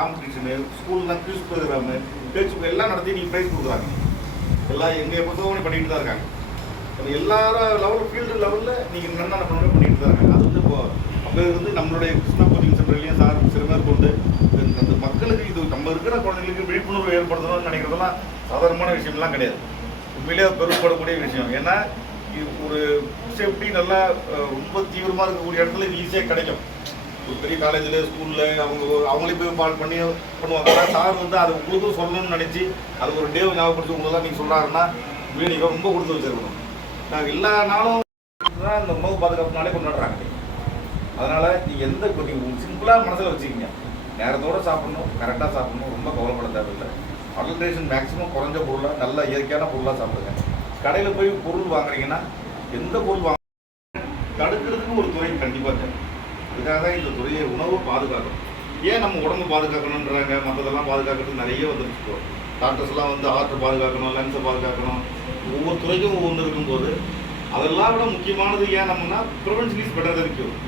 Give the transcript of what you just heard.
Competition, ஸ்கூல்லாம் quiz programme, பேச்சு எல்லாம் நடத்தி நீங்கள் ப்ரைஸ் கொடுக்குறாங்க. எல்லாம் எங்கள் பொறுத்தவரை பண்ணிட்டு தான் இருக்காங்க. அது எல்லாரும் லெவல் ஃபீல்டு லெவலில் நீங்கள் என்னென்ன பண்ணணும் பண்ணிட்டு தான் இருக்காங்க. அது வந்து அப்போ வந்து நம்மளுடைய கிருஷ்ணா கோச்சிங் சென்டர்லையும் சார் சில பேர் கொண்டு அந்த மக்களுக்கு இது நம்ம இருக்கிற குழந்தைங்களுக்கு விழிப்புணர்வு ஏற்படுத்தணும்னு நினைக்கிறதெல்லாம் சாதாரணமான விஷயம்லாம் கிடையாது. உண்மையிலேயே பெருமைப்படக்கூடிய விஷயம். ஏன்னா இது ஒரு சேஃப்டி நல்லா ரொம்ப தீவிரமாக இருக்கக்கூடிய இடத்துல இது ஈஸியாக கிடைக்கும். ஒரு பெரிய காலேஜில் ஸ்கூலில் அவங்களே போய் பால் பண்ணி பண்ணுவாங்க. ஆனால் சார் வந்து அதை உங்களுக்கும் சொல்லணும்னு நினச்சி அது ஒரு டேவை ஞாபகப்படுத்தி உங்களெல்லாம் நீங்கள் சொல்கிறாருன்னா நீங்கள் ரொம்ப கொடுத்து வச்சுருக்கணும். நாங்கள் எல்லா நாளும் தான் இந்த உணவு பாதுகாப்பு நாளே கொண்டாடுறாங்க. அதனால் நீங்கள் நீங்கள் சிம்பிளாக மனசில் வச்சுக்கிங்க. நேரத்தோடு சாப்பிட்ணும், கரெக்டாக சாப்பிட்ணும், ரொம்ப கவலைப்பட தேவையில்லை. அடல்ட்ரேஷன் மேக்ஸிமம் குறைஞ்ச பொருளாக நல்ல இயற்கையான பொருளாக சாப்பிடுங்க. கடையில் போய் பொருள் வாங்குறீங்கன்னா எந்த பொருள் வாங்க தடுக்கிறதுக்கு ஒரு துறை கண்டிப்பாக தேவை. இதுக்காக தான் இந்த துறையை உணவு பாதுகாக்கணும். ஏன் நம்ம உடம்பு பாதுகாக்கணுன்றாங்க, மற்றதெல்லாம் பாதுகாக்கிறது நிறைய வந்துருச்சு. டாக்டர்ஸ்லாம் வந்து ஹார்ட்டை பாதுகாக்கணும், லங்ஸை பாதுகாக்கணும், ஒவ்வொரு துறைக்கும் ஒவ்வொன்று இருக்கும்போது அதெல்லாம் விட முக்கியமானது ஏன் நம்மனா prevention is better then cure.